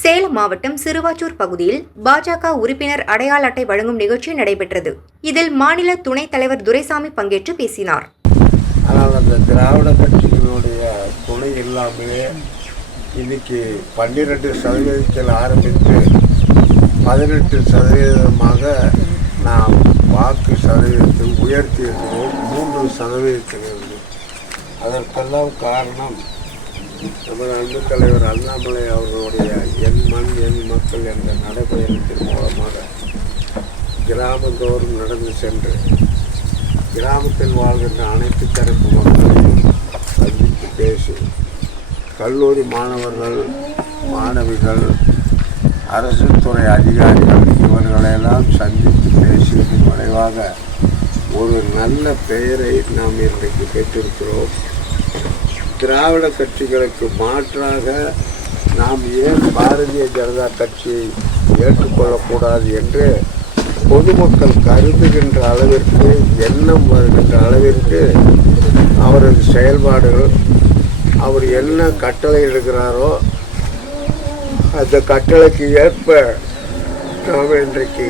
சேலம் மாவட்டம் சிறுவாச்சூர் பகுதியில் பாஜக உறுப்பினர் அடையாள அட்டை வழங்கும் நிகழ்ச்சி நடைபெற்றது. இதில் மாநில துணைத் தலைவர் துரைசாமி பங்கேற்று பேசினார். ஆனால் அந்த திராவிட கட்சிகளுடைய துணை இல்லாமலே இன்னைக்கு பன்னிரெண்டு சதவீதத்தில் ஆரம்பித்து பதினெட்டு சதவீதமாக நாம் வாக்கு சதவீதத்தை உயர்த்தி இருக்கிறோம் மூன்று சதவீதத்திலிருந்து. அதற்கெல்லாம் காரணம் நமது அன்பு தலைவர் அண்ணாமலை அவர்களுடைய என் மண் என் மக்கள் என்ற நடைபயணத்தின் மூலமாக கிராமந்தோறும் நடந்து சென்று கிராமத்தில் வாழ்கின்ற அனைத்து தரப்பு மக்களையும் சந்தித்து பேசி கல்லூரி மாணவர்கள் மாணவிகள் அரசு துறை அதிகாரிகள் இவர்களெல்லாம் சந்தித்து பேசியதன் விளைவாக ஒரு நல்ல பெயரை நாம் இன்றைக்கு பெற்றிருக்கிறோம். திராவிட கட்சிகளுக்கு மாற்றாக நாம் ஏன் பாரதிய ஜனதா கட்சியை ஏற்றுக்கொள்ளக்கூடாது என்று பொதுமக்கள் கருதுகின்ற அளவிற்கு எண்ணம் வருகின்ற அளவிற்கு அவரது செயல்பாடுகள் அவர் என்ன கட்டளை எடுக்கிறாரோ அந்த கட்டளைக்கு ஏற்ப நாம் இன்றைக்கு